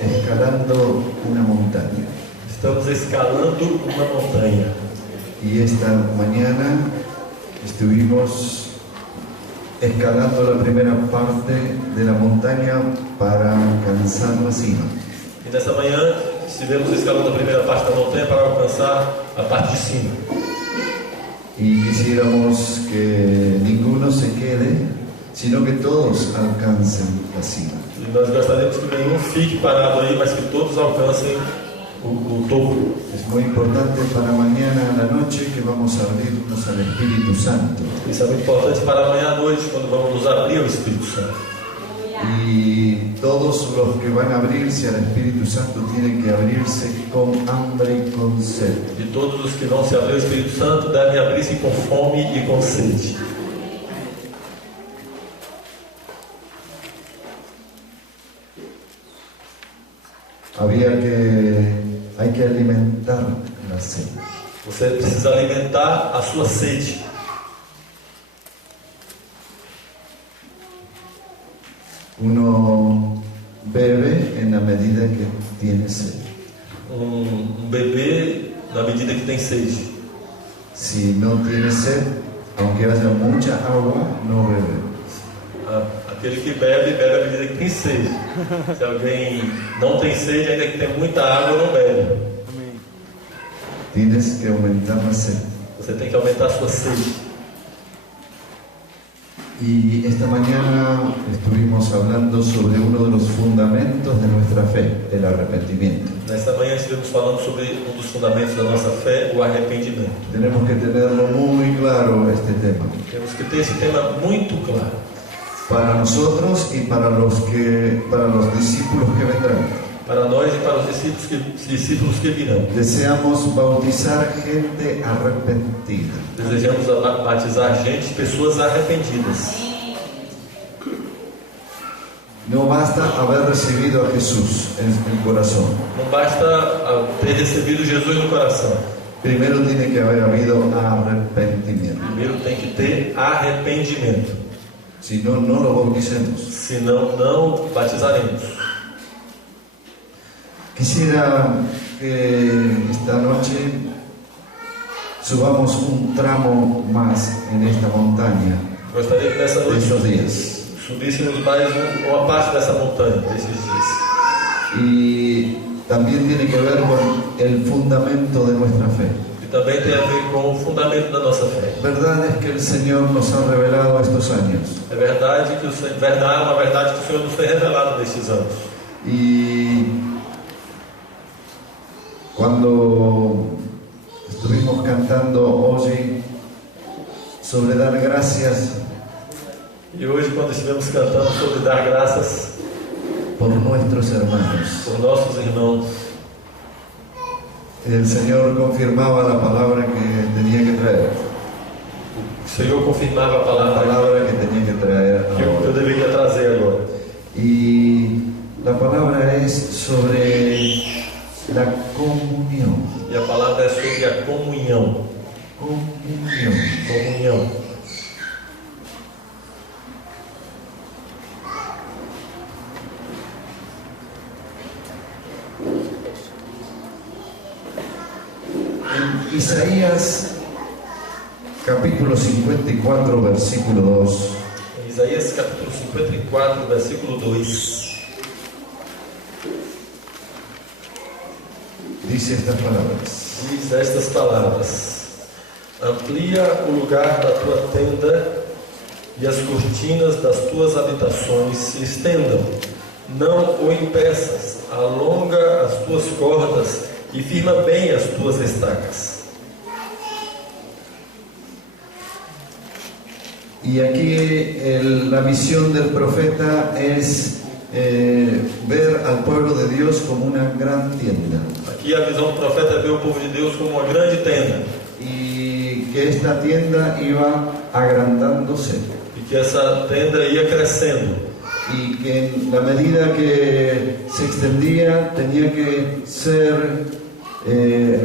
escalando una montaña. Estamos escalando uma montanha. Y esta mañana estuvimos escalando la primera parte de la montaña para alcanzar la cima. E nessa manhã estivemos escalando a primeira parte da montanha para alcançar a parte de cima. Y quisiéramos que ninguno se quede, sino que todos alcancen la cima. E nós gostaríamos que nenhum fique parado aí, mas que todos alcancem o topo. Es muy importante para mañana a la noche que vamos a abrirnos al Espíritu Santo. Isso é muito importante para amanhã à noite, quando vamos nos abrir ao Espírito Santo. Y todos los que van a abrirse al Espíritu Santo tienen que abrirse con hambre y con sed. E todos os que vão se abrir ao Espírito Santo devem abrir-se com fome e com sede. Hay que alimentar la sed. Você precisa alimentar a sua sede. Uno bebe en la medida que tiene sed. Bebê na medida que tem sede. Si no tiene sed, aunque haya mucha agua, no bebe. Aquele que bebe, bebe à medida que tem sede. Se alguém não tem sede, ainda que tem muita água, não bebe. Tienes que aumentar la sed. Você tem que aumentar a sua sede. Y esta mañana estuvimos hablando sobre uno de los fundamentos de nuestra fe, el arrepentimiento. Nesta manhã estivemos falando sobre dos fundamentos da nossa fé, o arrependimento. Tenemos que tenerlo muy claro este tema. Temos que ter esse tema muito claro. Para nosotros y para los discípulos que vendrán. Para nós e para os discípulos que virão. Deseamos bautizar gente arrepentida. Desejamos batizar gente, pessoas arrependidas. No basta haber recibido a Jesús en el corazón. Não basta ter recebido Jesus no coração. Primero tiene que haber habido arrepentimiento. Primeiro tem que ter arrependimento. Si no, no lo bauticemos. Senão, não batizaremos. Quisiera que esta noche subamos un tramo más en esta montaña. Gostaria que nessa noite estos días. subíssemos mais uma parte dessa montanha, desses dias. Y también tiene que ver con el fundamento de nuestra fe. E também tem a ver com o fundamento da nossa fé. Verdad es que el Señor nos ha revelado estos años. É verdade que uma verdade que o Senhor nos tem revelado nesses anos. Y cuando estuvimos cantando hoy sobre dar gracias, E hoje, quando estivemos cantando sobre dar graças por nuestros hermanos, por nossos irmãos, el Señor confirmaba la palabra que tenía que traer. o Senhor confirmava a palavra Que tenía que traer que eu deveria trazer agora. Y la palabra es sobre la comunión. E a palavra é sobre a comunhão. Comunión. Comunhão. En Isaías capítulo 54, versículo 2. Em Isaías capítulo 54, versículo 2. Dice estas palabras. Diz estas palavras: amplia o lugar da tua tenda e as cortinas das tuas habitações se estendam. Não o impeças, alonga as tuas cordas e firma bem as tuas estacas. Y aquí la visión del profeta es ver al pueblo de Dios como una gran tienda. Aqui a visão do profeta é ver o povo de Deus como uma grande tenda. Y que esta tienda iba agrandándose. E que essa tenda ia crescendo. Y que en la medida que se extendía tenía que ser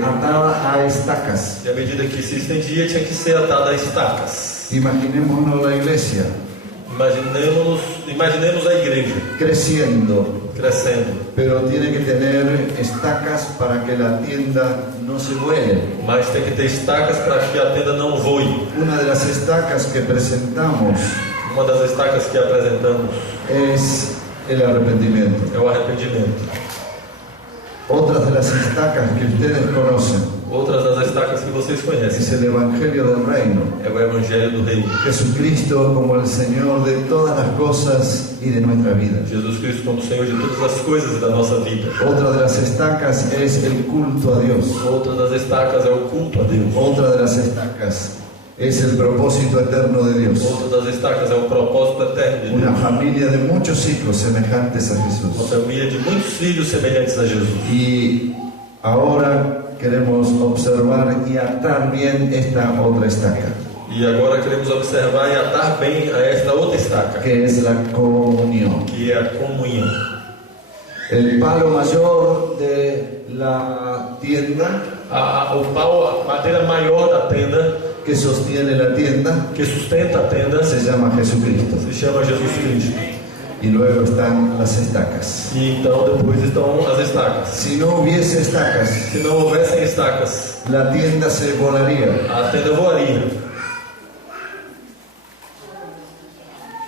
atada a estacas. E à medida que se estendia, tinha que ser atada a estacas. Imaginémonos la iglesia. Imaginemos imaginemos a igreja creciendo, crescendo, pero tiene que tener estacas para que la tienda no se vuele. mas tem que ter estacas para que a tenda não voe. Una de las estacas que presentamos Uma das estacas que apresentamos es el arrepentimiento. é o arrependimento. Otras de las estacas que ustedes conocen Outras das estacas que vocês conhecem es el Evangelio del Reino. é o Evangelho do Reino. Jesucristo como el Señor de todas las cosas y de nuestra vida. Jesus Cristo como Senhor de todas as coisas e da nossa vida. Otra de las estacas es el culto a Dios. Outra das estacas é o culto a Deus. Otra de las estacas es el propósito eterno de Dios. Outra das estacas é o propósito eterno de Una Deus. familia de muchos hijos semejantes a Uma Jesús. família de muitos filhos semelhantes a Jesus. Y ahora queremos observar y atar bien esta otra estaca, E agora queremos observar e atar bem a esta outra estaca, que es la comunión. que é a comunhão. El palo mayor de la tienda, O pau, a madeira maior da tenda, que sostiene la tienda, que sustenta a tenda, se llama Jesucristo. se chama Jesus Cristo. Y luego están las estacas. E então depois estão as estacas. Si no hubiese estacas, Se não houvessem estacas, la tienda se volaría. a tenda voaria.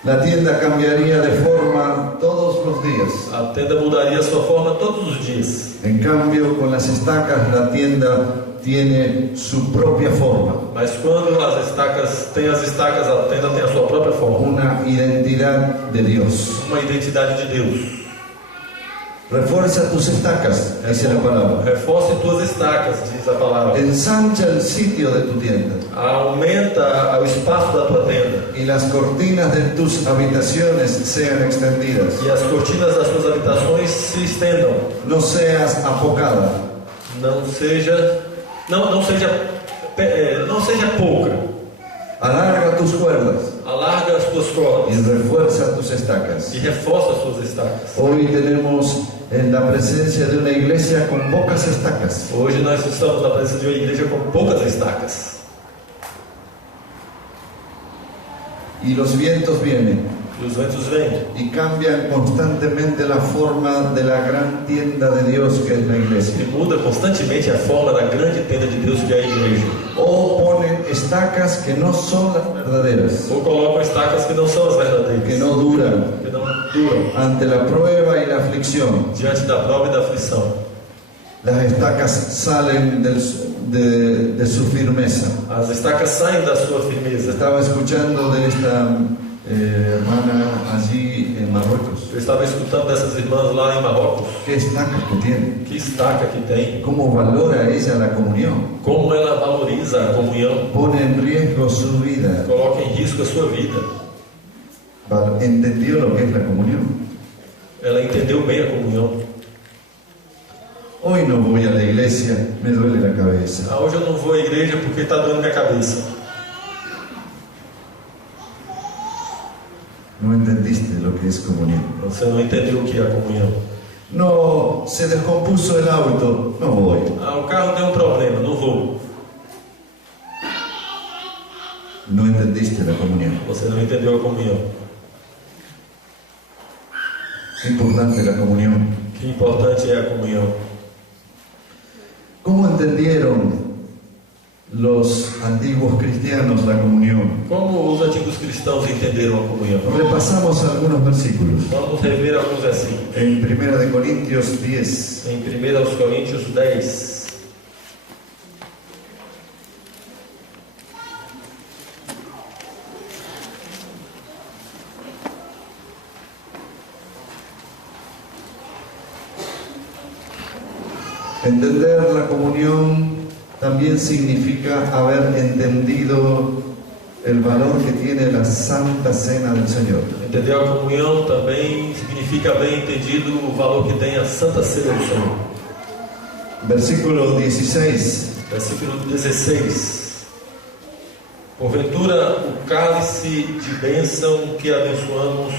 La tienda cambiaría de forma todos los días. A tenda mudaria sua forma todos os dias. En cambio, con las estacas, la tienda tiene su propia forma, Mas quando as estacas a tenda tem a sua própria forma. una identidad de Dios. Uma identidade de Deus. Refuerza tus estacas, dice la palabra. Reforce tuas estacas, diz a palavra. Ensancha el sitio de tu tienda Aumenta o espaço da tua tenda. y las cortinas de tus habitaciones sean extendidas. E as cortinas das suas habitações se estendam. No seas apocada. Não seja pouca. Alarga tus cuerdas Alarga as tuas cordas y refuerza tus estacas. e reforça as tuas estacas. Hoy tenemos en la presencia de una iglesia con pocas estacas. Hoje nós estamos na presença de uma igreja com poucas estacas. Y los vientos vienen E os ventos vêm y cambian constantemente la forma de la gran tienda de Dios que es la iglesia. e muda constantemente a forma da grande tenda de Deus que é a igreja. O ponen estacas que no son las verdaderas, Ou colocam estacas que não são as verdadeiras, que no duran que não duram ante la prueba y la aflicción. diante da prova e da aflição. Las estacas salen de su firmeza. As estacas saem da sua firmeza. Estaba escuchando de esta hermana allí en Marruecos. Eu estava escutando dessas irmãs lá em Marrocos. ¿Qué estacas que tiene? Que estaca que tem. ¿Cómo valora ella la comunión? Como ela valoriza a comunhão. Pone en riesgo su vida. Coloca em risco a sua vida. ¿Entendió lo que es la comunión? Ela entendeu bem a comunhão. Hoy no voy a la iglesia, me duele la cabeza. Hoje eu não vou à igreja porque está doendo minha cabeça. No entendiste lo que es comunión. Você não entendeu o que é a comunhão. No, se descompuso el auto, no voy. O carro deu um problema, não vou. No entendiste la comunión. Você não entendeu a comunhão. Es importante la comunión. Que importante é a comunhão. ¿Cómo entendieron los antiguos cristianos la comunión? Como os antigos cristãos entenderam a comunhão? Repasamos algunos versículos. Vamos rever alguns versículos. En 1 Corintios 10, Em 1 Coríntios 10. entender la comunión también significa haber entendido el valor que tiene la Santa Cena del Señor. Entender a comunhão também significa bem entendido o valor que tem a Santa Ceia do Senhor. Versículo 16. Versículo 16. Porventura, o cálice de bênção que abençoamos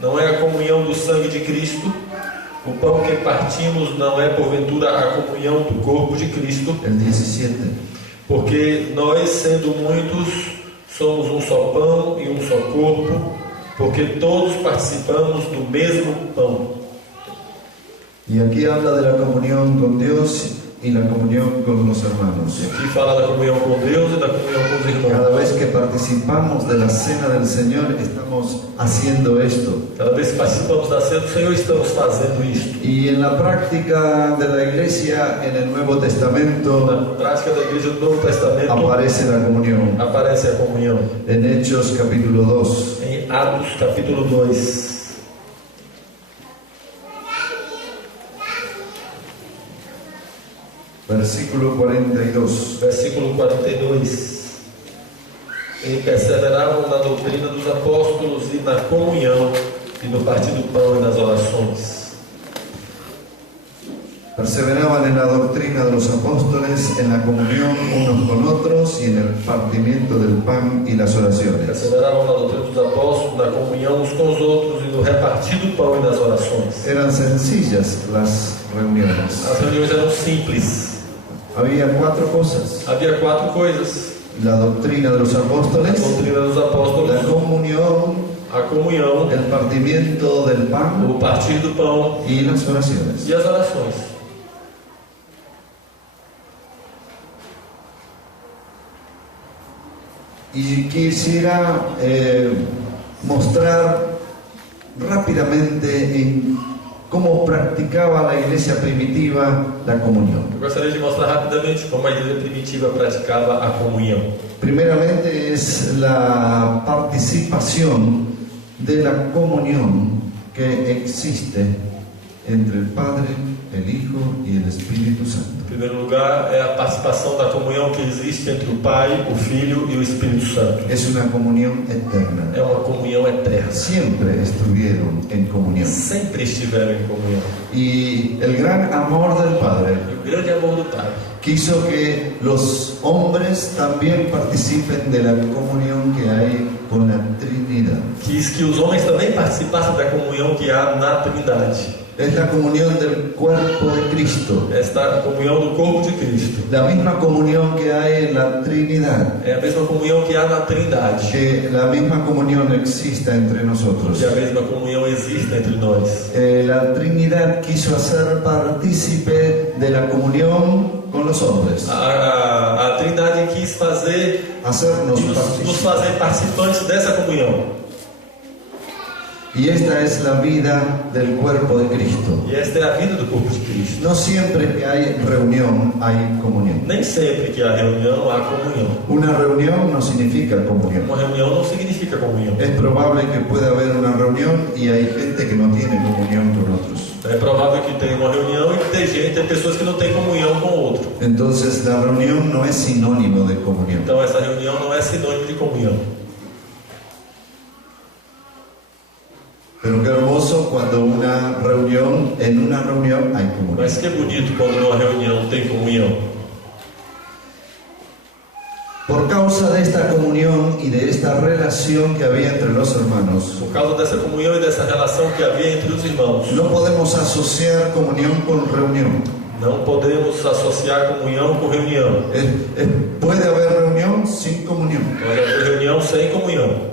não é a comunhão do sangue de Cristo? O pão que partimos não é, porventura, a comunhão do corpo de Cristo? El 17. Porque nós, sendo muitos, somos um só pão e um só corpo, porque todos participamos do mesmo pão. Y aquí habla de la comunión con Dios y la comunión con los hermanos. Aqui fala da comunhão com Deus e da comunhão com os irmãos. Cada vez que participamos de la cena del Señor, estamos haciendo esto. Cada vez que participamos da ceia do Senhor, estamos fazendo isto. Y en la práctica de la iglesia, en el Nuevo Testamento, Na prática da igreja do Novo Testamento, aparece la comunión. aparece a comunhão. En Hechos capítulo 2. Em Atos capítulo 2, Versículo 42. versículo 42. E perseveravam na doutrina dos apóstolos e na comunhão, e no partir do pão e nas orações. Perseveraban en la doctrina de los apóstoles, en la comunión unos con otros y en el partimiento del pan y las oraciones. Perseveravam na doutrina dos apóstolos, na comunhão uns com os outros e no repartir do pão e nas orações. Eran sencillas las reuniones. As reuniões eram simples. Había 4 cosas: Havia 4 coisas: la doctrina de los a apóstoles, doutrina dos apóstolos, la comunión, a comunhão, el partimiento del pan o partir do pão y las oraciones. e as orações. Y quisiera mostrar rápidamente en cómo practicaba la iglesia primitiva la comunión. Eu gostaria de mostrar rapidamente como a igreja primitiva praticava a comunhão. Primeramente es la participación de la comunión que existe entre el Padre, el Hijo y el Espíritu Santo. Em primeiro lugar, é a participação da comunhão que existe entre o Pai, o Filho e o Espírito Santo. Es una comunión eterna. É uma comunhão eterna. Siempre estuvieron en comunión. Sempre estiveram em comunhão. Y el gran amor del Padre E o grande amor do Pai quiso que los hombres también participen de la comunión que hay con la Trinidad. quis que os homens também participassem da comunhão que há na Trindade. Es la comunión del cuerpo de Cristo. Esta comunhão do corpo de Cristo. La misma comunión que hay en la Trinidad. É a mesma comunhão que há na Trindade. Que la misma comunión exista entre nosotros. Que a mesma comunhão existe entre nós. La Trinidad quiso hacer partícipe de la comunión con los hombres. A Trindade quis Hacernos nos partícipes. fazer participantes dessa comunhão. Y esta es la vida del cuerpo de Cristo. E esta é a vida do corpo de Cristo. No siempre que hay reunión hay comunión. Nem sempre que há reunião, há comunhão. Una reunión no significa comunión. Uma reunião não significa comunhão. Es probable que pueda haber una reunión y hay gente que no tiene comunión con otros. É provável que tenha uma reunião e que tem pessoas que não têm comunhão com o outro. Entonces la reunión no es sinónimo de comunión. Então essa reunião não é sinônimo de comunhão. Pero qué hermoso cuando en una reunión hay comunión. Mas que bonito quando numa reunião tem comunhão. Por causa de esta comunión y de esta relación que había entre los hermanos, Por causa dessa comunhão e dessa relação que havia entre os irmãos, no podemos asociar comunión con reunión. não podemos associar comunhão com reunião. Puede haber reunión sin comunión. Pode haver reunião sem comunhão.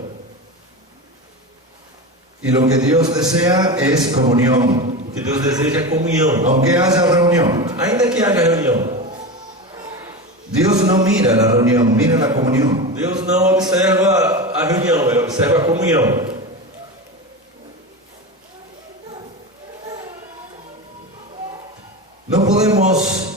Y lo que Dios desea es comunión. O que Deus deseja é comunhão. Aunque haya reunión, Ainda que haja reunião, Dios no mira la reunión, mira la comunión. Deus não observa a reunião, Ele observa a comunhão. No podemos.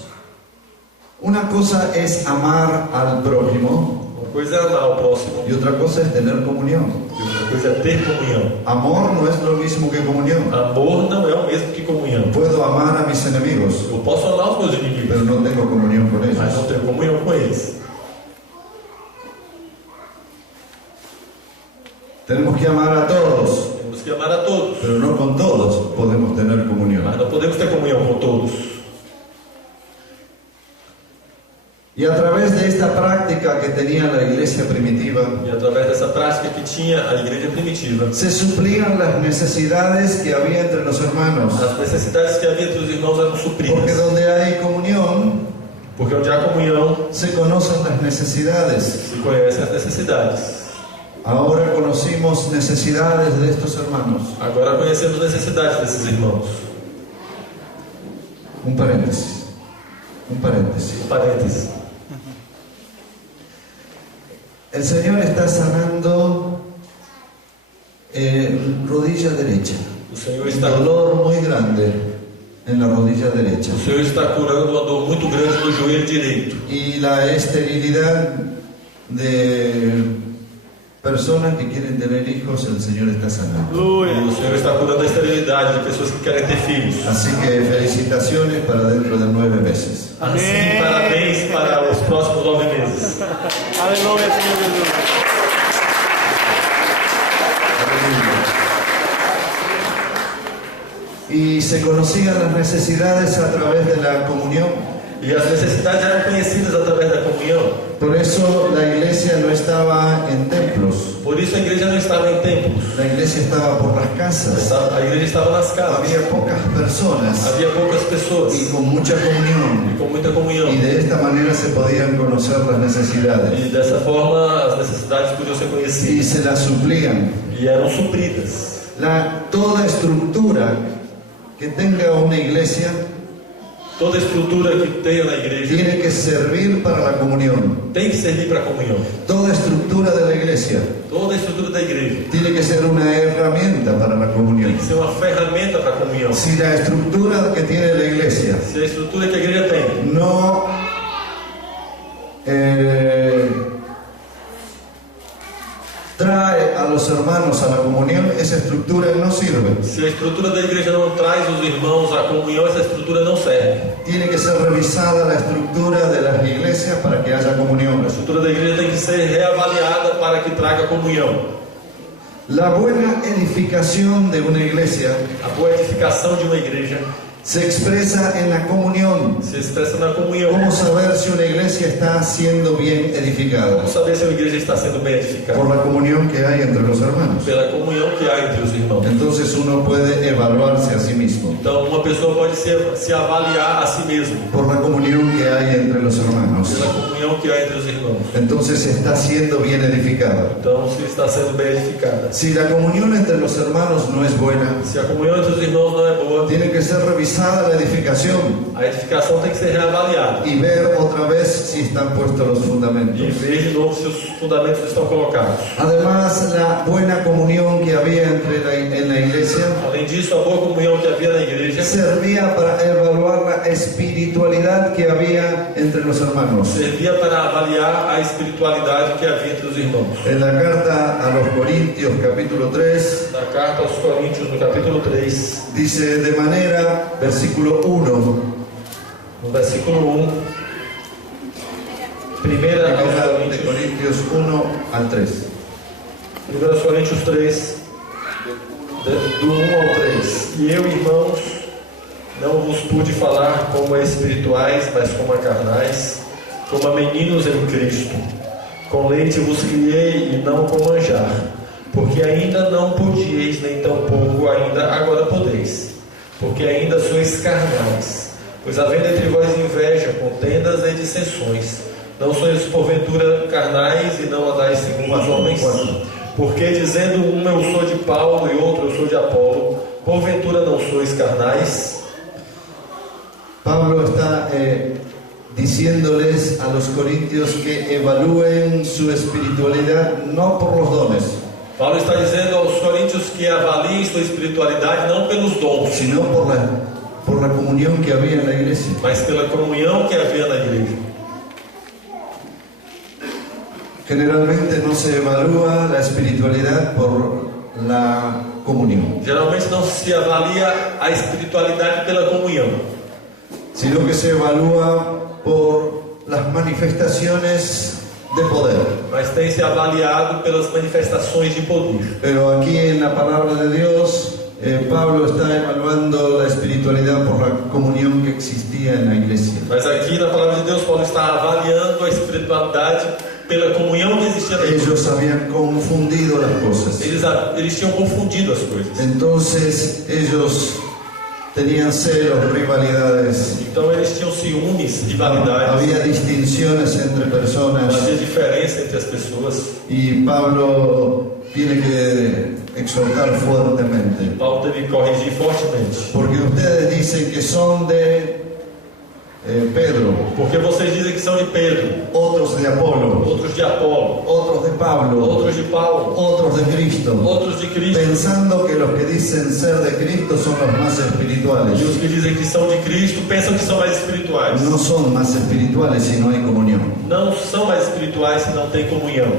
Una cosa es amar al prójimo Uma coisa é amar o próximo y otra cosa es tener comunión. e outra coisa é ter comunhão. Amor no es lo mismo que comunión. Amor não é o mesmo que comunhão. Puedo amar a mis enemigos, Eu posso amar os meus pero inimigos, no tengo comunión con mas ellos. não tenho comunhão com eles. Tenemos que amar a todos, Temos que amar a todos, pero no con todos podemos tener comunión. mas não podemos ter comunhão com todos. Y a través de esta práctica que tenía la iglesia primitiva, E através dessa prática que tinha a igreja primitiva, se suplían las necesidades que había entre los hermanos. as necessidades que havia entre os irmãos eram Porque supridas. donde hay comunión, Porque onde há comunhão, se conocen las necesidades. se conhecem as necessidades. Ahora conocimos necesidades de estos hermanos. Agora conhecemos necessidades desses irmãos. Un paréntesis. Parênteses. El Señor está sanando rodilla derecha. O Senhor Un está, dolor muy grande en la rodilla derecha. o Senhor está curando uma dor muito grande no joelho direito. Y la esterilidad de personas que quieren tener hijos, el Señor está sanando. E o Senhor está curando a esterilidade de pessoas que querem ter filhos. Así que felicitaciones para dentro de 9 meses. Assim, parabéns para os próximos 9 meses. Aleluia, Senhor Jesus. Y se conocían las necesidades a través de la comunión. E as necessidades eram conhecidas através da comunhão. Por eso la iglesia no estaba en templos. Por isso a igreja não estava em templos. La iglesia estaba por las casas. A igreja estava nas casas. Había pocas personas Havia poucas pessoas y con mucha comunión. e com muita comunhão. Y de esta manera se podían conocer las necesidades. E dessa forma as necessidades podiam ser Y conhecidas se las suplían. e eram supridas. Toda estructura que tenga una iglesia Toda estrutura que tenha na igreja tiene que servir para la comunión. tem que servir para a comunhão. Toda estructura de la iglesia Toda a estrutura da igreja tiene que ser una herramienta para la comunión. tem que ser uma ferramenta para a comunhão. Si la estructura que tiene la iglesia Se a estrutura que a igreja tem no trae a los hermanos a la comunión, esa estructura no sirve. se a estrutura da igreja não traz os irmãos à comunhão, essa estrutura não serve. Tiene que ser revisada la estructura de las iglesias para que haya comunión. A estrutura da igreja tem que ser reavaliada para que traga comunhão. La buena edificación de una iglesia A boa edificação de uma igreja se expresa en la comunión. se expressa na comunhão. ¿Cómo saber si una iglesia está siendo bien edificada? Como saber se a igreja está sendo bem edificada? Por la comunión que hay entre los hermanos. Pela comunhão que há entre os irmãos. Entonces uno puede evaluarse a sí mismo Então uma pessoa pode se avaliar a si mesmo por la comunión que hay entre los hermanos. pela comunhão que há entre os irmãos. Entonces está siendo bien edificada. Então se está sendo bem edificada. Si la comunión entre los hermanos no es buena, Se a comunhão entre os irmãos não é boa, tiene que ser revisada la edificación a edificação tem que ser reavaliada y ver otra vez si están puestos los e fundamentos. ver de novo se os fundamentos estão colocados. Además, la buena comunión que había en la iglesia Além disso, a boa comunhão que havia na igreja servía para evaluar la espiritualidad que había entre los hermanos. servia para avaliar a espiritualidade que havia entre os irmãos. En la carta a los Corintios, capítulo 3, Na carta aos Coríntios, no capítulo 3, dice de manera, versículo 1, no versículo 1, primeira aos Primera de Coríntios, Corintios 1 al 3. 1 Coríntios 3, do 1 ao 3. E eu, irmãos, não vos pude falar como a espirituais, mas como a carnais, como a meninos em Cristo. Com leite vos criei e não com manjar, porque ainda não podieis, nem tampouco ainda agora podeis, porque ainda sois carnais. Pois havendo entre vós inveja, contendas e dissensões, não sois porventura carnais e não andais segundo os homens? Porque dizendo um eu sou de Paulo e outro eu sou de Apolo, porventura não sois carnais? Pablo está diciéndoles a los corintios que evalúen su espiritualidad no por los dones, Paulo está dizendo aos coríntios que avaliem sua espiritualidade não pelos dons, sino por la comunión que había en la iglesia. mas pela comunhão que havia na igreja. Generalmente no se evalúa la espiritualidad por la comunión, Geralmente não se avalia a espiritualidade pela comunhão, sino que se evalúa por las manifestaciones de poder. mas tem se avaliado pelas manifestações de poder. Pero aquí en la palabra de Dios, Pablo está evaluando la espiritualidad por la comunión que existía en la iglesia. Mas aqui na palavra de Deus, Paulo está avaliando a espiritualidade pela comunhão que existia na igreja. Ellos habían confundido las cosas. Eles tinham confundido as coisas. Entonces ellos tenían celos, rivalidades, Então eles tinham ciúmes, rivalidades, había distinciones entre personas havia diferença entre as pessoas. y Pablo tiene que exhortar fuertemente. Paulo teve que corrigir fortemente. Porque ustedes dicen que son de Pedro, Porque vocês dizem que são de Pedro, otros de Apolo, outros de Apolo, otros de Pablo, outros de Paulo, otros de Cristo, outros de Cristo. pensando que los que dicen ser de Cristo son los más espirituales. E os que dizem que são de Cristo pensam que são mais espirituais. No son más espirituales si no hay comunión. Não são mais espirituais se não tem comunhão.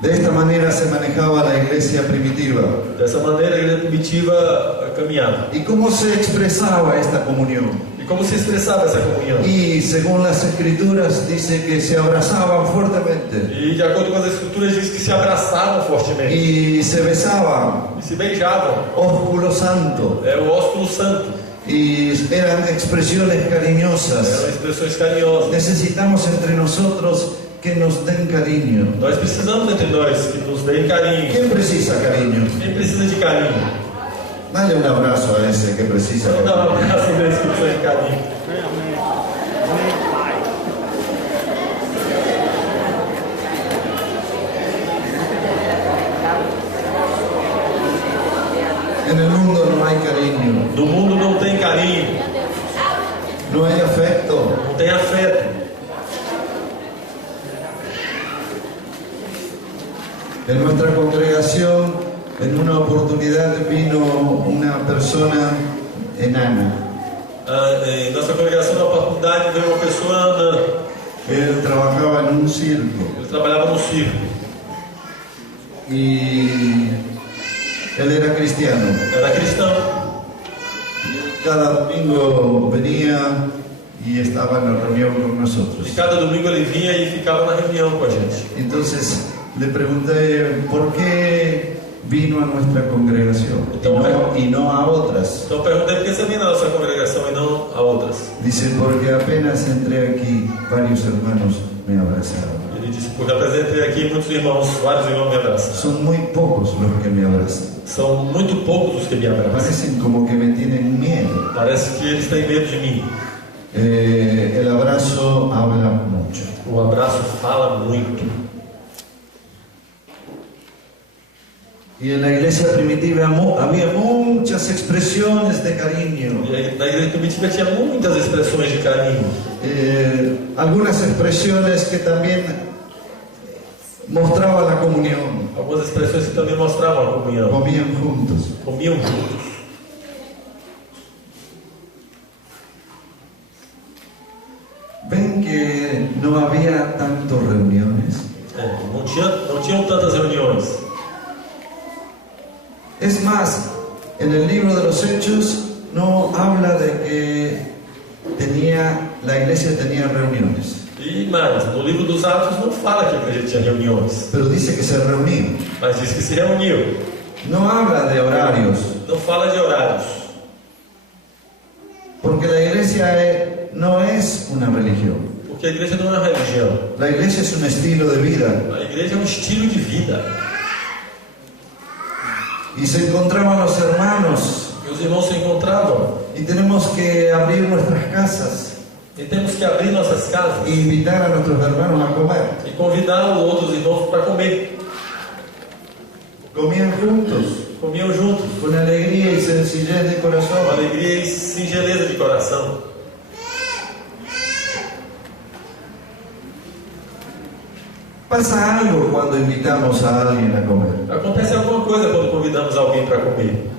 De esta manera se manejaba la iglesia primitiva. Dessa maneira a igreja primitiva caminhava. ¿Y cómo se expresaba esta comunión? E como se expressava essa comunhão? Y según las escrituras dice que se abrazaban fuertemente E de acordo com as escrituras diz que se abraçavam fortemente y se besaban, e se beijavam. ósculo santo, É o ósculo santo. y eran expresiones cariñosas. Eram expressões carinhosas. Necesitamos entre nosotros que nos den cariño. Nós precisamos entre nós que nos deem carinho. ¿Quién precisa cariño? Quem precisa de carinho? Dale un abrazo a ese que precisa Vamos dar um cariño. abraço para esse que precisa de carinho. En el mundo no hay cariño, No mundo não tem carinho, no hay afecto. não tem afeto. En nuestra congregación, en una oportunidad vino una persona enana. Em nossa congregação, na oportunidade, veio uma pessoa anã. Él trabajaba en un circo Ele trabalhava no circo. y él era cristiano. Era cristão. Cada domingo venía y estaba en la reunión con E nosotros. cada domingo ele vinha e ficava na reunião com a gente. Entonces le pregunté por qué vino a nuestra congregación y no a otras. Então eu perguntei por que você vinha na nossa congregação e não a outras. Dice, porque apenas entré aquí, varios hermanos me abrazaron. Ele disse, porque apresentei aqui muitos irmãos, vários irmãos me abraçam. Son muy pocos los que me abrazan. São muito poucos os que me abraçam. Parecen como que me tienen miedo. Parece que eles têm medo de mim. El abrazo habla mucho. O abraço fala muito. Y en la iglesia primitiva había muchas expresiones de cariño. E aí, na igreja primitiva tinha muitas expressões de carinho. Algunas expresiones que también mostraban la comunión. Algumas expressões que também mostravam a comunhão. Comían juntos. Comiam juntos. Ven que no había tantas reuniones. Não tinham tantas reuniões. Es más, en el libro de los Hechos no habla de que la iglesia tenía reuniones, E mais, no livro dos Atos não fala que a igreja tinha reuniões, pero dice que se reunían. mas diz que se reuniu. No habla de horarios, Não fala de horários, porque la iglesia no es una religión. porque a igreja não é uma religião. La iglesia es un estilo de vida. A igreja é um estilo de vida. Y se encontraban los hermanos, E os irmãos se encontravam. y tenemos que abrir nuestras casas E temos que abrir nossas casas e invitar a nuestros hermanos a comer. e convidar os outros irmãos para comer. Comían juntos, Comiam juntos, con alegría y sencillez de com corazón. alegria e singeleza de coração. Pasa algo cuando invitamos a alguien a comer. Acontece alguma coisa quando convidamos alguém para comer.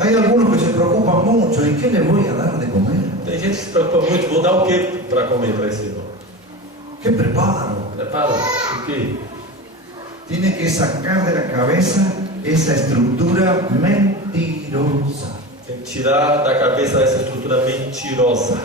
Hay algunos que se preocupan mucho, ¿y qué le voy a dar de comer? Tem gente que se preocupa muito, vou dar o que para comer para esse irmão? ¿Qué preparo? Prepara o quê? Tiene que sacar de la cabeza esa estructura mentirosa. Tem que tirar da cabeça essa estrutura mentirosa.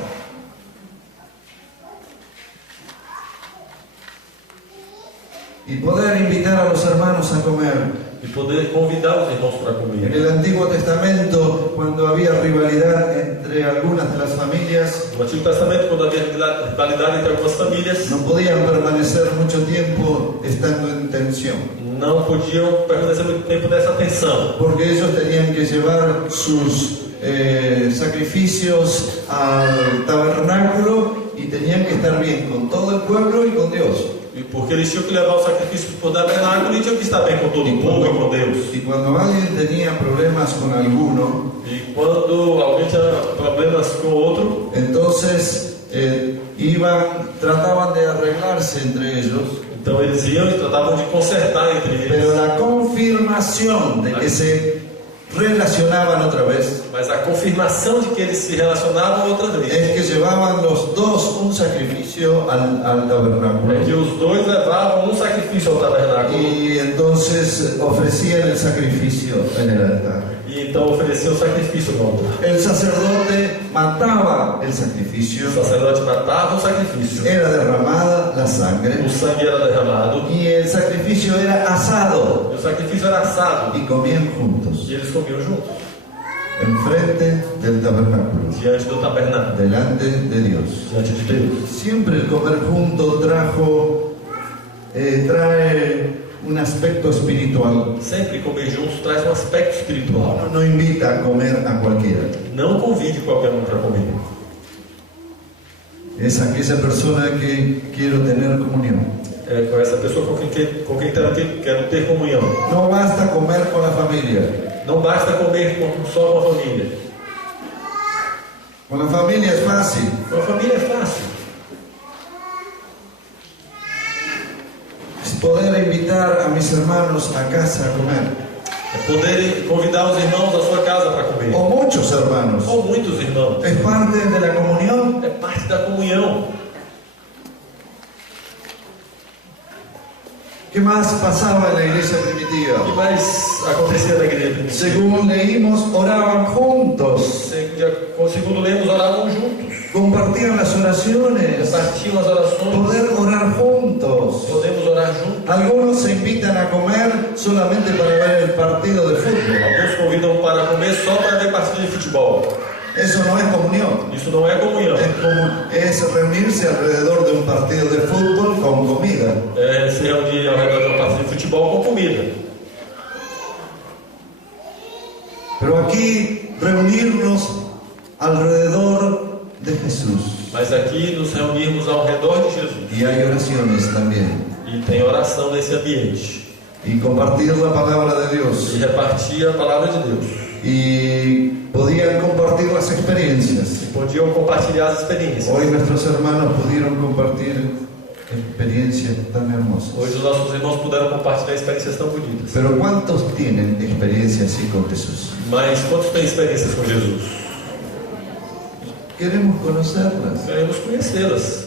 Y poder invitar a los hermanos a comer. e poder convidar os irmãos para En comer. el Antiguo Testamento, cuando había rivalidad entre algunas de las familias, No Antigo Testamento, quando havia rivalidade entre algumas famílias, no podían permanecer mucho tiempo estando en tensión, não podiam permanecer muito tempo nessa tensão, porque ellos tenían que llevar sus sacrificios al tabernáculo y tenían que estar bien con todo el pueblo y con Dios. e porque eles tinham que levar o sacrifício para o tabernáculo e tinham que estar bem com todo o povo e com Deus. Y cuando alguien tenía problemas con alguno, E quando alguém tinha problemas com o outro, entonces trataban de arreglarse entre ellos, então eles iam e tratavam de consertar entre eles. pero la confirmación de que se relacionaban otra vez Mas a confirmação de que eles se relacionavam outra vez es que llevaban los dos un sacrificio al é que tabernáculo, os dois levavam um sacrifício ao tabernáculo y entonces ofrecían el sacrificio en el altar. e então ofereciam o sacrifício no altar. El sacerdote mataba el O sacrificio, sacerdote matava o sacrifício, era derramada la sangre o sangue era derramado y el sacrificio era asado e o sacrifício era assado y comían juntos e eles comiam juntos, enfrente del tabernáculo, diante do tabernáculo, delante de Dios. diante de Deus. Siempre el comer junto trae un aspecto espiritual. Sempre comer juntos traz um aspecto espiritual. Uno no invita a comer a cualquiera. Não convide qualquer um para comer. Es aquella persona que quiero tener comunión. É com essa pessoa com quem quero ter comunhão. No basta comer con la familia. Não basta comer só com a família. Con la familia es fácil. Com a família é fácil. Es poder invitar a mis hermanos a casa a comer. É poder convidar os irmãos à sua casa para comer. O muchos hermanos. Ou muitos irmãos. Es parte de la comunión. É parte da comunhão. ¿Qué más pasaba en la iglesia O que primitiva? mais acontecia na igreja primitiva? Según leímos, oraban juntos, Segundo lemos, oravam juntos. compartían las oraciones, Repartiam as orações. poder orar juntos. Podemos orar juntos. Algunos se invitan a comer solamente para ver el partido de fútbol. Alguns convidam para comer só para ver partida de futebol. Eso no es comunión. Isso não é comunhão. Es reunirse alrededor de un partido de fútbol con comida. É se reunir ao redor de uma partida de futebol com comida. Pero aquí reunirnos alrededor de Jesús. Mas aqui nos reunirmos ao redor de Jesus. Y hay oraciones también. E tem oração nesse ambiente. Y compartir la palabra de Dios. E repartir a palavra de Deus. Y podían compartir las experiencias. E podiam compartilhar as experiências. Hoy nuestros hermanos pudieron compartir experiencias tan hermosas. Hoje os nossos irmãos puderam compartilhar experiências tão bonitas. Pero ¿cuántos tienen experiencias así con Jesús? Mas quantos têm experiências com Jesus? Queremos conocerlas. Queremos conhecê-las.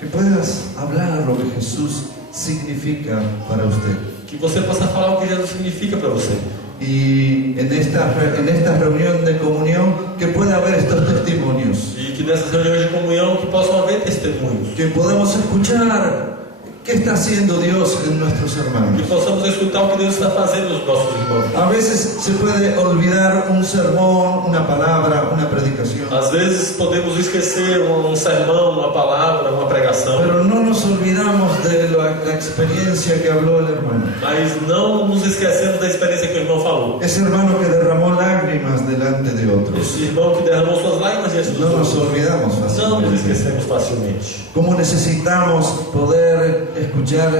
Que puedas hablar lo que Jesús significa para usted. Que você possa falar o que Jesus significa para você. Y en esta reunión de comunión, que pueda haber estos testimonios. E que nessas reuniões de comunhão que possam haver testemunhos. Que podamos escuchar qué está haciendo Dios en nuestros Que hermanos. possamos escutar o que Deus está fazendo nos nossos irmãos. A veces se puede olvidar un sermón, una palabra, una predicación. Às vezes podemos esquecer um sermão, uma palavra, uma pregação. Pero no nos olvidamos de la experiencia que habló el hermano. Mas não nos esquecemos da experiência que o irmão falou. Ese hermano que derramó lágrimas delante de otros. Esse irmão que derramou suas lágrimas diante dos No nos outros. olvidamos Não nos fácilmente. esquecemos facilmente. Cómo necesitamos poder escuchar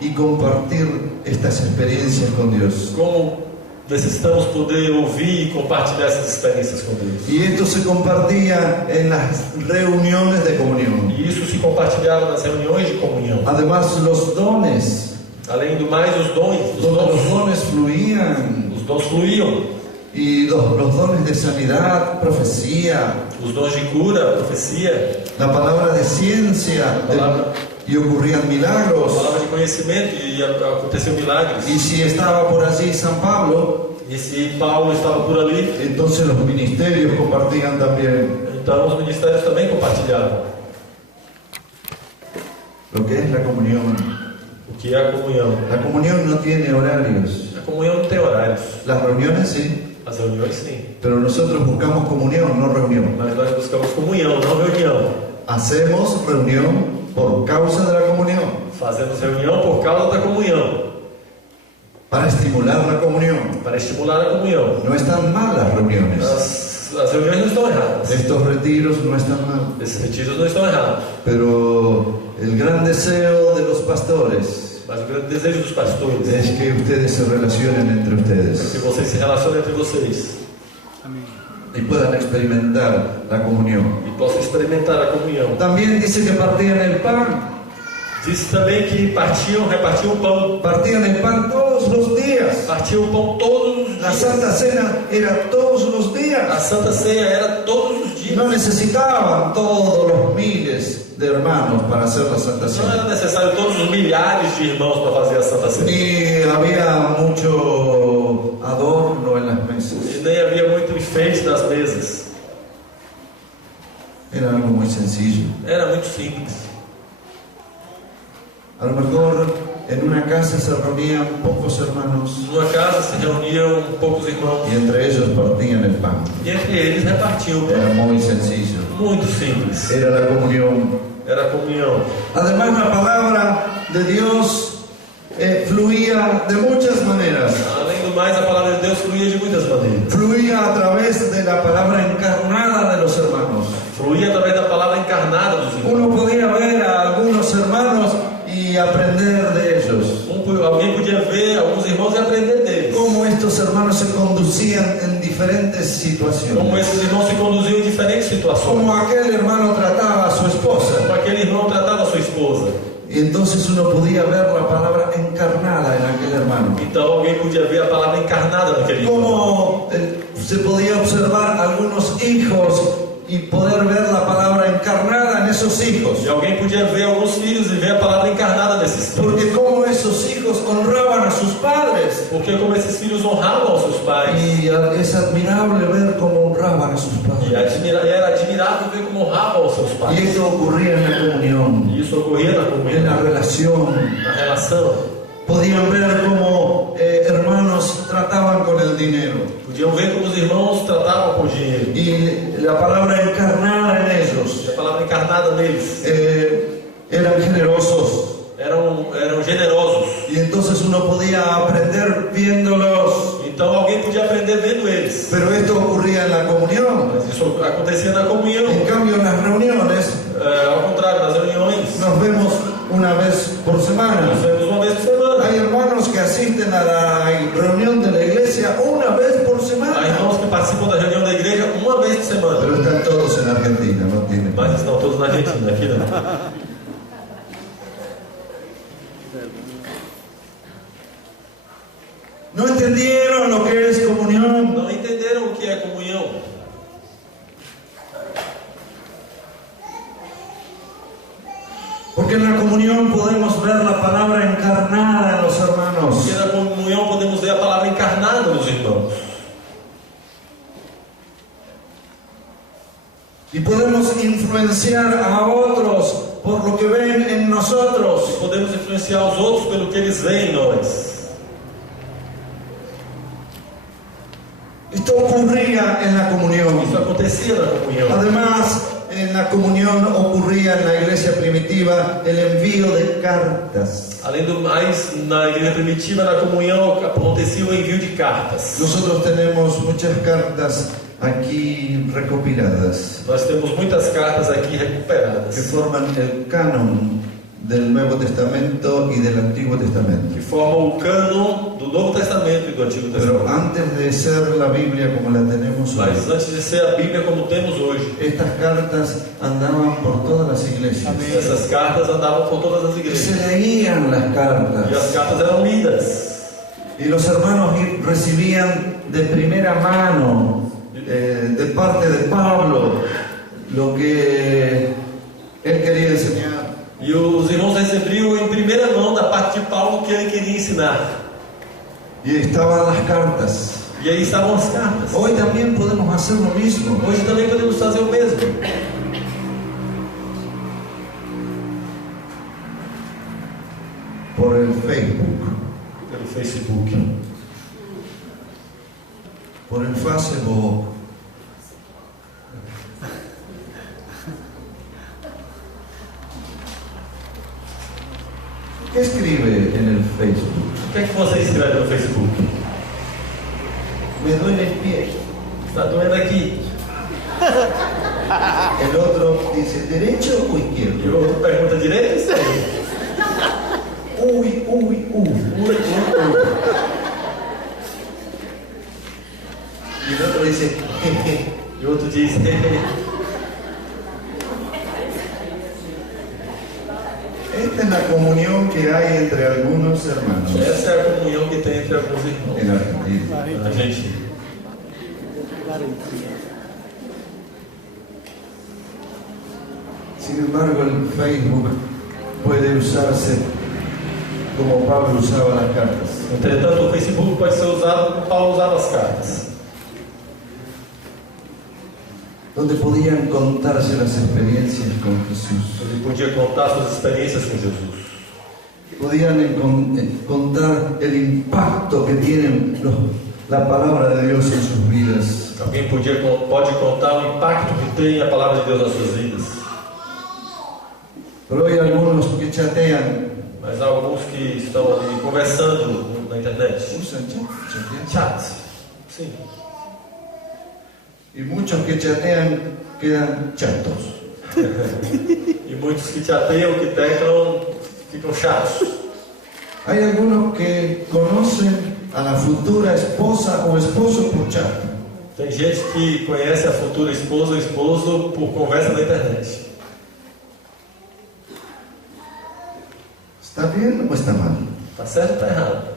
y compartir estas experiencias con Dios. Como necessitamos poder ouvir e compartilhar essas experiências com Deus. Y esto se compartía en las reuniones de comunión. E isso se compartilhava nas reuniões de comunhão. Además, los dones, Além do mais, os dons, donde los dones fluían, os dons fluíam. y los dones de sanidad, profecía, Os dons de cura, profecia, la palabra de ciencia, y ocurrían a milagros. palavra de conhecimento e aconteceu milagres. Y si estaba por allí San Pablo, E se Paulo estava por ali, entonces los ministerios compartían también então os ministérios também compartilhavam. lo que es la comunión. O que é a comunhão. La comunión no tiene horarios. A comunhão não tem horários. Las reuniones sí, As reuniões sim, pero nosotros buscamos comunión, no reunión. mas nós buscamos comunhão, não reunião. Hacemos reunión por causa de la comunión, Fazemos reunião por causa da comunhão, para estimular la comunión. para estimular a comunhão. No están mal las reuniones. As reuniões não estão erradas. Estos retiros no están mal. Esses retiros não estão errados. Pero el gran deseo de los pastores Mas o grande desejo dos pastores es que ustedes se relacionen entre é que ustedes vocês se relacionem entre vocês y puedan experimentar la comunión. e possam experimentar a comunhão. También dice que partían el pan. Disse também que repartiam o pão. Partían el pan todos los días. Partiam o pão todos os La dias. Santa Cena era todos los A días. Santa Ceia era todos os dias. No necesitaban todos los miles de hermanos para hacer la Santa Não era Cena. necessário todos os milhares de irmãos para fazer a Santa Ceia. Ni había mucho adorno en las mesas. E nem havia muito enfeite nas mesas. Era algo muy sencillo. Era muito simples. A lo mejor en una casa se reunían pocos hermanos Numa casa se reuniam poucos irmãos y entre ellos partían el pan. e entre eles repartiam o pão. Era muy sencillo. Muito simples. Era la comunión. Era a comunhão. Además, la palabra de Dios fluía de muchas maneras. Além do mais, a palavra de Deus fluía de muitas maneiras. Fluía a través de la palabra encarnada de los hermanos. Fluía através da palavra encarnada dos irmãos. Uno podía ver a algunos hermanos y aprender de ellos. Alguém podia ver alguns irmãos e aprender deles. Cómo estos hermanos se conducían en diferentes Como situaciones. esses irmãos se conduziam em diferentes situações. Como aquel hermano trataba a su esposa. Como aquele irmão tratava a sua esposa. Y entonces uno podía ver la palabra encarnada en aquel hermano. Então alguém podia ver a palavra encarnada naquele irmão. Como se podía observar algunos hijos y poder ver la palabra encarnada en esos hijos. E alguém podia ver alguns filhos e ver a palavra encarnada nesses filhos. Porque como esos hijos honraban a sus padres. Porque como esses filhos honravam aos seus pais. Y es admirable ver cómo honraban a sus E padres. era admirável ver como honravam aos seus Y pais. esto ocurría en la comunión, E isso ocorria na en comunhão, la relación. na relação. Podían ver cómo hermanos trataban con el dinero. Podiam ver como os irmãos tratavam com o dinheiro. Y la palabra encarnada en ellos. E a palavra encarnada neles. Eran generosos. Eram generosos. Y entonces uno podía aprender viéndolos. Então alguém podia aprender vendo eles. Pero esto ocurría en la comunión. Mas isso acontecia na comunhão. En cambio, en las reuniones Ao contrário, nas reuniões, nos vemos una vez por semana. nós vemos uma vez por semana. Hay hermanos que asisten a la reunión de la iglesia una vez por Há semana. irmãos que participam da reunião da igreja uma vez por semana. Pero están todos en Argentina, no tienen. Mas estão todos na Argentina, aqui não. No entendieron lo que es comunión. Não entenderam o que é comunhão. Porque en la comunión podemos ver la palabra encarnada en los hermanos. Porque na comunhão podemos ver a palavra encarnada nos irmãos. Y podemos influenciar a otros por lo que ven en nosotros. Podemos influenciar os outros pelo que eles veem em nós. Esto ocurría en la comunión. Isso acontecia na comunhão. Además, en la comunión ocurría en la iglesia primitiva el envío de cartas. Além do mais, na igreja primitiva, na comunhão, acontecia o envio de cartas. Nosotros tenemos muchas cartas aquí recopiladas Nós temos muitas cartas aqui que recuperadas, forman el canon del Nuevo Testamento y del Antiguo Testamento. que formam o cânon do Novo Testamento e do Antigo Pero Testamento. antes de ser la Biblia como la tenemos hoy, Mas antes de ser a Bíblia como temos hoje, estas cartas andaban por todas las iglesias. essas cartas andavam por todas as Y se igrejas. leían las E as cartas. cartas eram lidas. Y los hermanos recibían de primera mano, de parte de Pablo, lo que él quería enseñar. E os irmãos recebiam em primeira mão da parte de Paulo o que ele queria ensinar. Y estaban las cartas. E aí estavam as cartas. Hoy también podemos hacer lo mismo. Hoje também podemos fazer o mesmo. por el Facebook, pelo Facebook, por el Facebook. ¿Qué escribe en el Facebook? O que é que você escreve no Facebook? Me duele el pie. Está doendo aqui. El otro dice, ¿derecho o E izquierdo? o outro pergunta direito ou esquerdo? Uy, uy, Y el otro dice, jeje. E o outro diz, hehe. Esta es la comunión que hay entre algunos hermanos Essa é a comunhão que tem entre alguns irmãos en Argentina. na Argentina. Sin embargo, el Facebook puede usarse como Pablo usaba las cartas. Entretanto, o Facebook pode ser usado como Paulo usava as cartas, Donde podían contarse las experiencias con Jesús. ele podia contar suas experiências com Jesus, Podían contar el impacto que tiene la palabra de Dios en sus vidas. alguém pode contar o impacto que tem a palavra de Deus nas suas vidas. Pero hay algunos que chatean. Mas há alguns que estão ali conversando na internet. Usan chatean. Chat, sim. Y muchos que chatean quedan chatos. E muitos que chateiam, que teclam, ficam chatos. Hay algunos que conocen a la futura esposa o esposo por chat. Tem gente que conhece a futura esposa ou esposo por conversa na internet. ¿Está bien o está mal? Tá certo ou tá errado?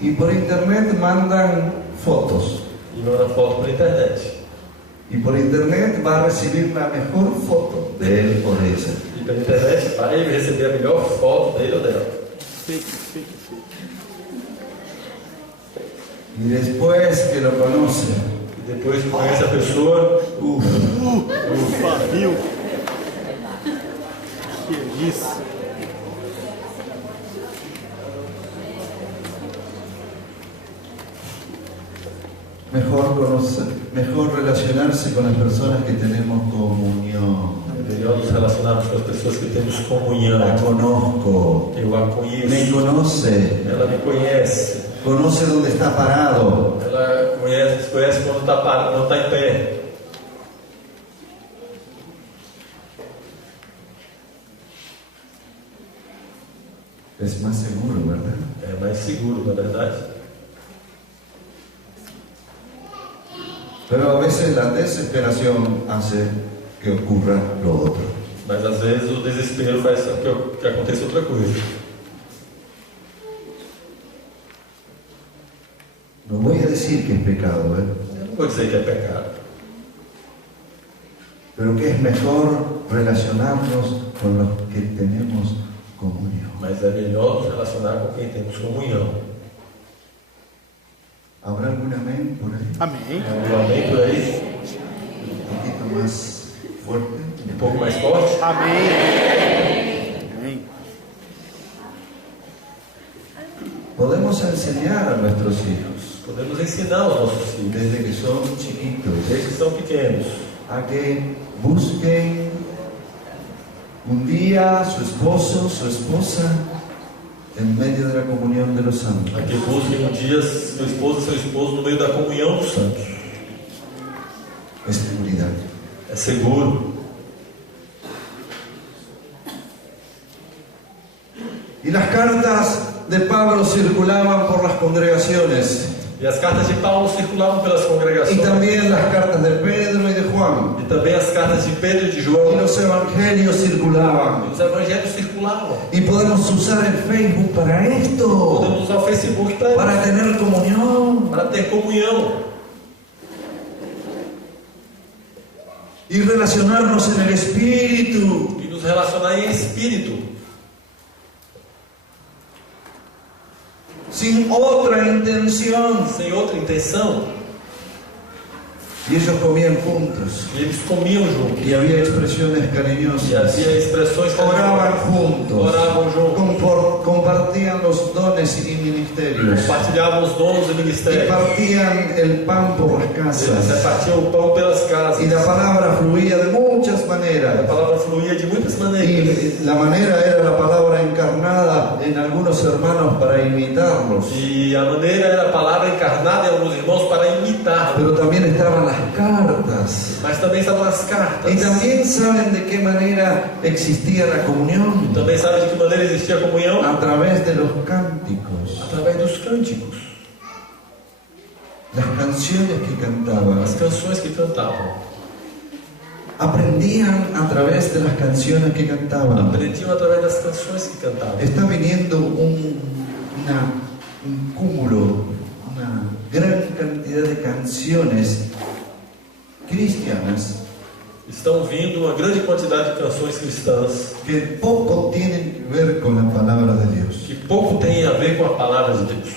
Y por internet mandan fotos. E manda foto por internet. Y por internet va a recibir la mejor foto de él o de ella. E pela internet vai receber a melhor foto dele ou dela. Y después que lo conoce, E depois que conhece a pessoa, Ufa, viu? Que isso? mejor relacionarse con las personas que tenemos comunión. é melhor nos relacionarmos com as pessoas que temos comunhão. La conozco, Eu a me conheço, conoce, ela me conhece, conoce dónde está parado. ela conhece quando está parado, não está em pé. Es más seguro, ¿verdad? É mais seguro, na verdade. Pero a veces la desesperación hace que ocurra lo otro. Mas às vezes o desespero faz que aconteça outra coisa. No voy a decir que es pecado, Eu não vou dizer que é pecado, pero que es mejor relacionarnos con los que tenemos comunión. mas é melhor nos relacionar com quem temos comunhão. ¿Habrá algún amén por ahí? Amém. Um amém por aí, Un poquito más fuerte. um pouco mais forte. Amém. Amém. Podemos enseñar a nuestros hijos, Podemos ensinar os nossos filhos, desde que son chiquitos, desde que são pequenos, a que busquen un día su esposo, su esposa, en medio de la comunión de los santos. a que busquem um dia seu esposo e seu esposo no meio da comunhão dos santos. Es seguridad. É seguro. Y las cartas de Pablo circulaban por las congregaciones, E as cartas de Paulo circulavam pelas y congregações. también las cartas de Pedro y de Juan, E também as cartas de Pedro e de y João. los evangelios E circulaban. os evangelhos circulavam. Y podemos usar el Facebook para esto, Podemos usar o Facebook para tener comunión para ter comunhão y relacionarnos en el Espíritu. e nos relacionar em espírito, Sin otra intención. sem outra intenção. Y ellos comían juntos. E eles comiam juntos. Y había expresiones E cariñosas. havia expressões Oraban carinhosas. juntos. Oravam juntos. Compartían los dones y ministerios. Compartilhavam os dons e Y ministérios. partían el pan por las Eles casas. repartiam o pão pelas casas. Y la palabra fluía de muchas A maneras. palavra fluía de muitas maneiras. Y la manera era la palabra encarnada en algunos hermanos para imitarlos. E a maneira era a palavra encarnada em alguns irmãos para imitar. Pero también estaban las cartas. Mas também estavam as cartas. Y también saben de qué manera existía la comunión. Também sabe de que maneira existia a comunhão? A través de los cánticos. Através dos cânticos. Las canciones que cantaban. As canções que cantavam. Aprendían a través de las canciones que cantaban. Aprendiam através das canções que cantavam. Está viniendo un cúmulo, una gran cantidad de canciones cristianas Estão vindo uma grande quantidade de canções cristãs que poco tienen que ver con la palabra de Dios. que pouco têm a ver com a palavra de Deus.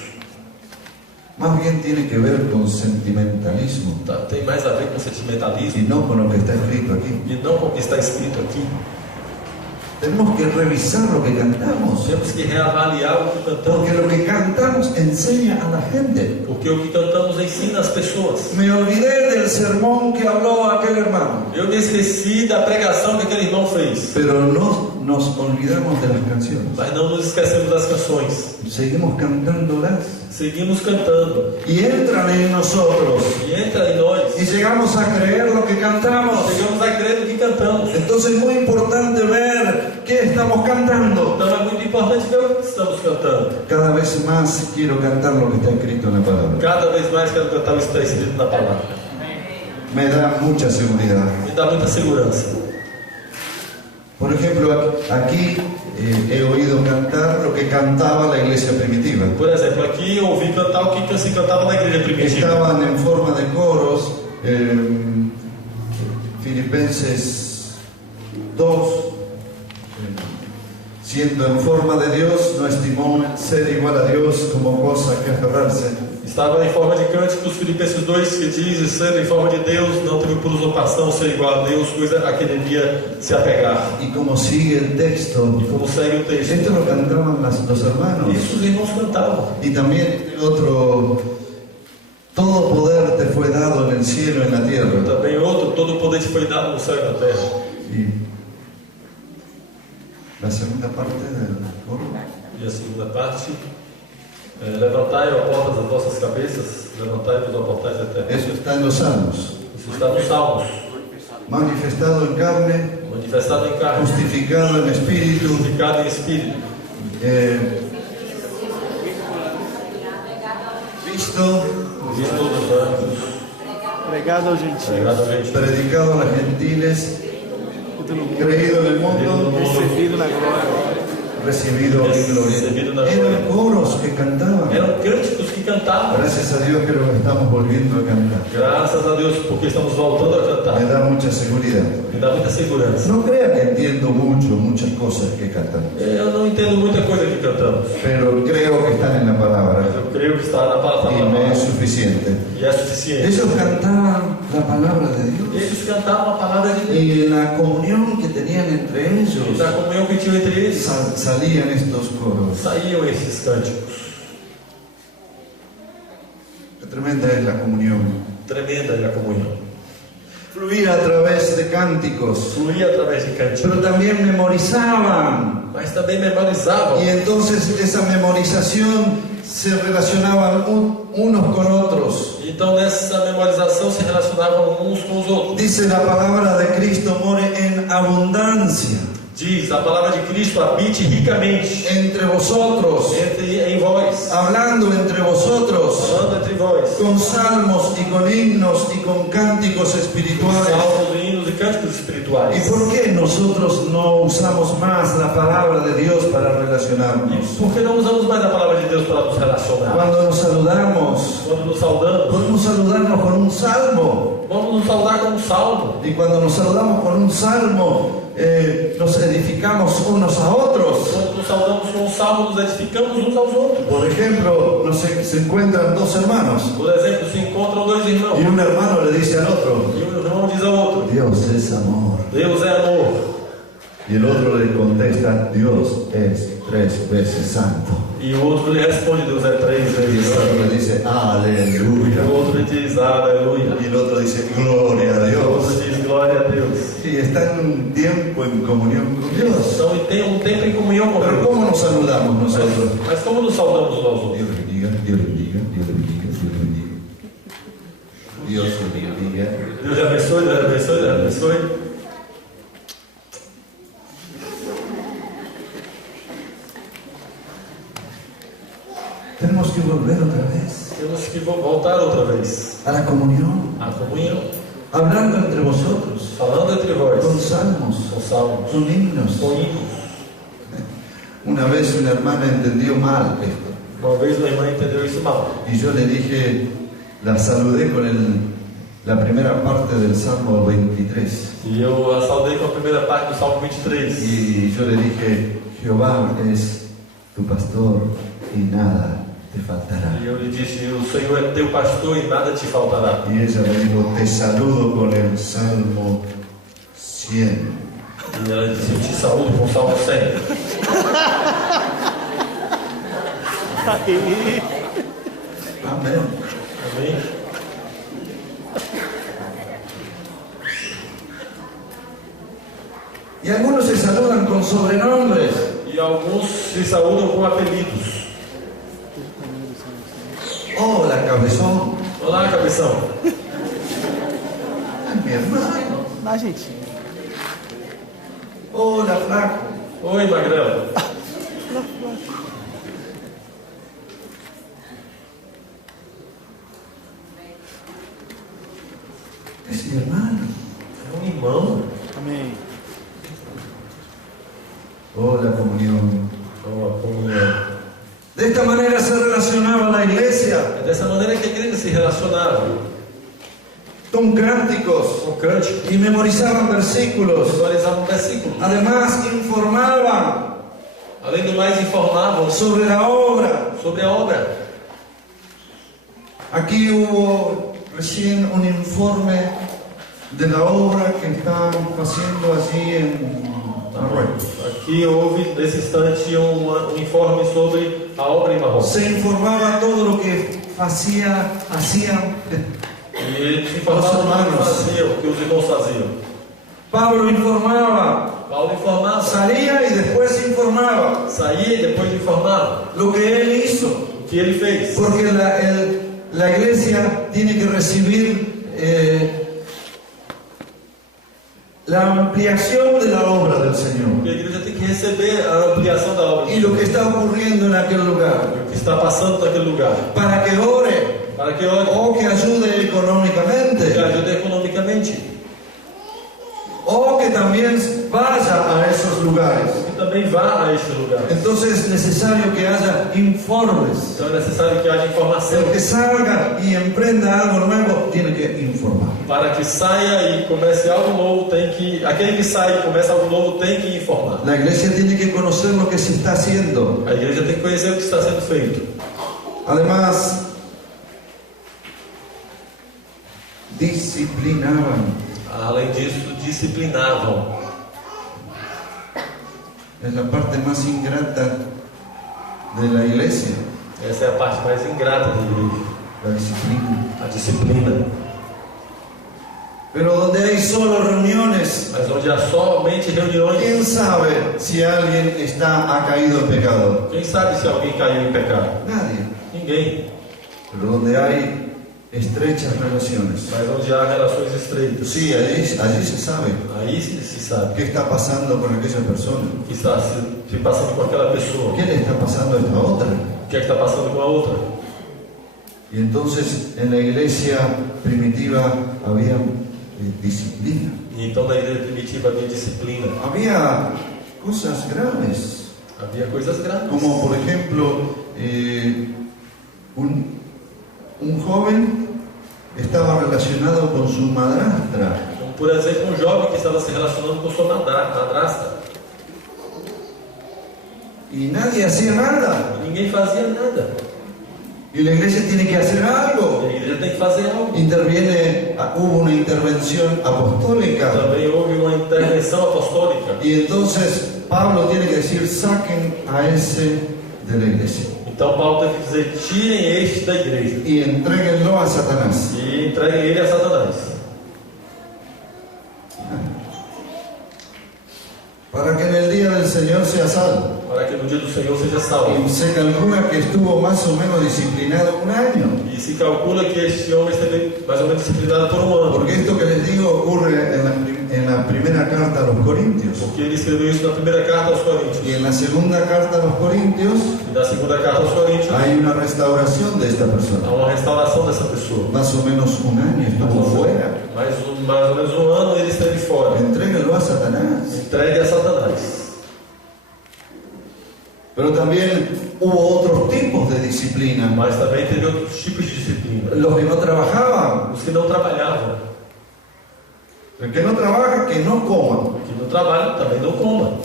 Más bien tiene que ver con sentimentalismo Tem mais a ver com y sentimentalismo no con lo que está escrito aquí. e não com o que está escrito aqui. Tenemos que revisar lo que cantamos, Temos que reavaliar o que cantamos, porque lo que cantamos enseña a la gente. porque o que cantamos ensina as pessoas. Me olvidé del sermón que habló aquel hermano, Eu me esqueci da pregação que aquele irmão fez, pero no nos olvidamos de las canciones. mas não nos esquecemos das canções. Seguimos cantándolas Seguimos cantando y entran en nosotros e entra em nós. y llegamos a creer lo que cantamos. Chegamos a crer no que cantamos. Entonces es muy importante ver qué estamos cantando. Então é muito importante ver o que estamos cantando. Cada vez más quiero cantar lo que está escrito en la palabra. Cada vez mais quero cantar o que está escrito na palavra. Me da mucha seguridad. Me dá muita segurança. Por ejemplo, aquí he oído cantar lo que cantaba la iglesia primitiva. Por exemplo, aqui eu ouvi cantar o que se cantava na igreja primitiva. Estaban en forma de coros. Filipenses 2, siendo en forma de Dios, no estimó ser igual a Dios como cosa que aferrarse. Estava em forma de cânticos, Filipenses 2, que diz: ser em forma de Deus, não teve por usurpação ser igual a Deus, coisa a que devia se apegar. Y como sigue el texto, E como segue o texto, esto lo cantaban los hermanos. isso os irmãos cantavam. Y también otro, todo poder te fue dado en el cielo y en la tierra. Também outro: todo o poder te foi dado no céu e na terra. Y la segunda parte del coro. E a segunda parte: levantai, ó portas, as vossas cabeças, levantai-vos, ó portais da terra. Eso está en los Salmos. Isso está nos Salmos. Manifestado en carne, Manifestado em carne, justificado en espíritu, justificado em espírito, visto, visto dos anjos, Pregado aos gentios. pregado a gente, predicado a los gentiles, creído en el mundo, Recebido na glória. recibido en gloria. Eran coros que cantaban. eram cânticos que cantavam. Gracias a Dios que lo estamos volviendo a cantar. Graças a Deus, porque estamos voltando a Me cantar. da mucha seguridad. Me dá muita segurança. No crea que entiendo muchas cosas que cantan, Eu não entendo muita coisa que cantamos, pero creo que están en la mas palabra eu creio que está na palavra y me es suficiente. e é suficiente. Ellos cantaban la palabra de Dios Eles cantavam a palavra de Deus. y en la comunión que tenían entre E ellos da comunhão que tinham entre eles, salían estos coros. saíam esses cânticos. Qué tremenda es la comunión. Tremenda é a comunhão. Fluía a través de cánticos, Fluía através de cânticos, pero también memorizaban. mas também memorizavam. Y entonces esa memorización se relacionaban unos con otros. Então nessa memorização se relacionavam uns com os outros. Dice la palabra de Cristo more en abundancia Diz: a palavra de Cristo habite ricamente entre vosotros, em vós, hablando entre vosotros, falando entre vós, con salmos y con himnos y con cánticos espirituales. salmos, hinos e cânticos ¿Y espirituais. por qué nosotros no usamos más la palabra de Dios para relacionarnos? Por que não usamos mais a palavra de Deus para nos relacionar? Cuando nos saludamos, Quando nos saudamos, podemos saludarnos con un salmo. vamos nos saudar com um salmo. Y cuando nos saludamos con un salmo, nos edificamos edificamos unos a otros. Quando nos saudamos com um salmo, nos edificamos uns aos outros. Por ejemplo, no sé, se encuentran dos hermanos Por exemplo, se encontram dois irmãos y un hermano le dice al otro, e um irmão diz ao outro: Dios es amor. Deus é amor. Y el otro le contesta, Dios es 3 veces santo. E o outro lhe responde: Deus é 3 Y vezes el otro santo. le dice, E aleluya. o outro lhe diz: Aleluia. Y el otro dice, gloria a E o outro Dios. diz: Glória a Deus. Y están un tiempo en comunión con Dios. Então, e tem um tempo em comunhão com Pero Deus. ¿cómo nos saludamos nosotros? Mas como nos saudamos uns aos outros? Dios bendiga, Dios bendiga, Dios bendiga, Dios bendiga. Dios bendiga. Deus te abençoe, Deus te abençoe, Deus te abençoe. Tenemos que volver otra vez Temos que voltar outra vez a la comunión, à comunhão, hablando entre vosotros, falando entre vós, con salmos, com salmos, con himnos. com hinos. Una vez una hermana entendió mal esto Uma vez uma irmã entendeu isso mal. y yo le dije, la saludé con la primera parte del Salmo 23 E eu a saudei com a primeira parte do Salmo 23. y yo le dije, Jehová es tu pastor y nada te faltará. E eu lhe disse: o Senhor é teu pastor e nada te faltará. Y ella me dijo, te saludo con el Salmo 100. E ela disse: eu te saúdo com o Salmo 100. Aí. Amén. Amém? Y algunos se saludan con sobrenombres. E alguns se saúdam com apelidos. Hola, cabezón. Olá, cabeção. Ay, mi hermano. Na Argentina. Hola, flaco. Oi, magrelo. Es mi hermano. É um irmão. Amém. Hola, comunión. Uma comunhão. De esta manera se relacionaba la iglesia É dessa maneira que a igreja se relacionava. con cánticos Com cântico. y memorizaban versículos. Visualizavam versículos. Además, informaban Além do mais, informavam sobre la obra. sobre a obra. Aquí hubo recién un informe de la obra que están haciendo allí en Marruecos. Aqui houve, nesse instante, um informe sobre a obra em Marrocos. Se informaba todo lo que hacían E eles informavam o que faziam, o que os irmãos faziam. Pablo informaba, Paulo informava, salía y después informaba saía e depois informava lo que él hizo, o que ele fez. porque la iglesia tiene que recibir la ampliación de la obra del Señor Porque a igreja tem que receber a ampliação da obra y lo que está ocurriendo en aquel lugar, o que está passando naquele lugar. para que ore Para que ore, o que ayude que económicamente ajude economicamente. o que también vaya a esos lugares. Que também vá a este lugar. Entonces es necesario que haya informes. Então é necessário que haja informação. El que salga y emprenda algo nuevo tiene que informar. Para que saia e comece algo novo, tem que. Aquele que sai e começa algo novo tem que informar. La iglesia tiene que conocer lo que se está haciendo. A igreja tem que conhecer o que está sendo feito. Además, disciplinaban. Além disso, disciplinavam. Es la parte más ingrata de la iglesia, Essa é a parte mais ingrata da igreja, la disciplina. a disciplina. Pero donde hay solo reuniones, Mas onde há somente reuniões, ¿quién sabe si alguien ha caído en pecado? quem sabe se alguém caiu em pecado? Nadie. Ninguém. Pero donde hay estrechas relaciones, Mas onde há relações estreitas, sí, allí se sabe aí se sabe qué está pasando con aquella persona, o que está se passando com aquela pessoa, qué le está pasando a esta otra. o que é que está passando com a outra. Y entonces en la iglesia primitiva había disciplina, E então na igreja primitiva havia disciplina, había cosas graves, havia coisas graves. como por ejemplo un joven estaba relacionado con su madrastra Como, por exemplo, um jovem que estava se relacionando com sua madrasta. y nadie hacía nada. E ninguém fazia nada. Y la iglesia tiene que hacer E algo. a igreja tem que fazer algo. Hubo una intervención apostólica. Também houve uma intervenção apostólica. Y entonces Pablo tiene que decir, saquen a ese de la iglesia Então Paulo teve que dizer, tirem este da igreja y entréguenlo a Satanás. e entreguem ele a Satanás. Para que en el día del Señor sea salvo. Para que no dia do Senhor seja salvo. Y se calcula que estuvo más o menos disciplinado un año. E se calcula que este homem esteve mais ou menos disciplinado por um ano. Porque esto que les digo ocurre en la primera carta a los Corintios. Porque ele escreveu isso na primeira carta aos Coríntios. Y en la segunda carta a los Corintios E na segunda carta aos Coríntios hay una restauración de esta há persona. uma restauração dessa pessoa. Más o menos un año estuvo fuera. Mais ou menos um ano ele esteve fora. Entréguenlo a Satanás. Entregue a Satanás. Pero también hubo otros tipos de disciplina. Mas também teve outros tipos de disciplina. Los que no trabajaban. Os que não trabalhavam. El que no trabaja, que no coma. O que não trabalha também não coma.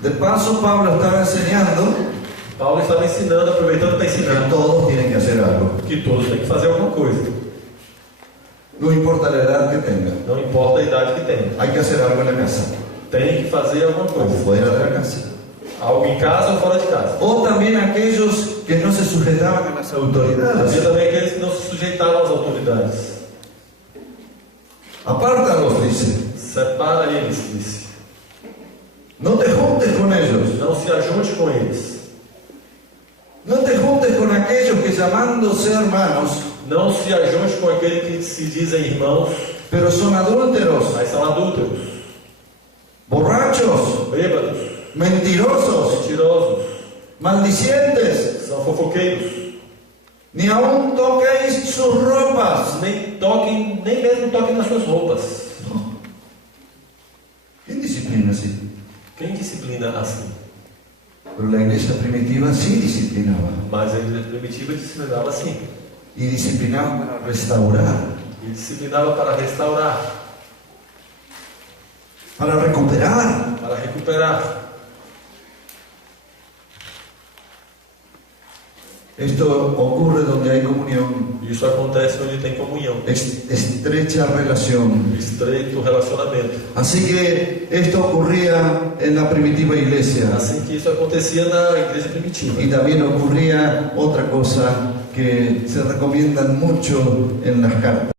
De paso, Pablo estaba enseñando Paulo estava ensinando, aproveitando para que ensinar todos tienen que hacer algo. que todos têm que fazer alguma coisa. No importa la edad que tengan. Não importa a idade que tem. Hay que hacer algo en la casa. Tem que fazer alguma O coisa. fuera de la casa. Algo em casa ou fora de casa. O también aquellos que no se sujetaban a las Havia autoridades. também aqueles que não se sujeitavam às autoridades. Apártalos, dice. Separa eles, disse. No te juntes con ellos. Não se ajunte com eles. No te juntes con aquellos que llamándose hermanos, Não se ajunte com aquele que se dizem irmãos, pero son adúlteros, mas são adúlteros, borrachos, bêbados, mentirosos, mentirosos, maldicientes. são fofoqueiros. Ni aun toquéis sus ropas. Nem mesmo toquem nas suas roupas. ¿Quién disciplina así? Quem disciplina assim? Pero la iglesia primitiva sí disciplinaba. Mas a igreja primitiva disciplinava assim. Y disciplinaba para restaurar, E disciplinava para restaurar, para recuperar. para recuperar. Esto ocurre donde hay comunión, Isso acontece onde tem comunhão, estrecha relación. estreito relacionamento. Así que esto ocurría en la primitiva iglesia. Assim que isso acontecia na igreja primitiva. Y también ocurría otra cosa que se recomiendan mucho en las cartas.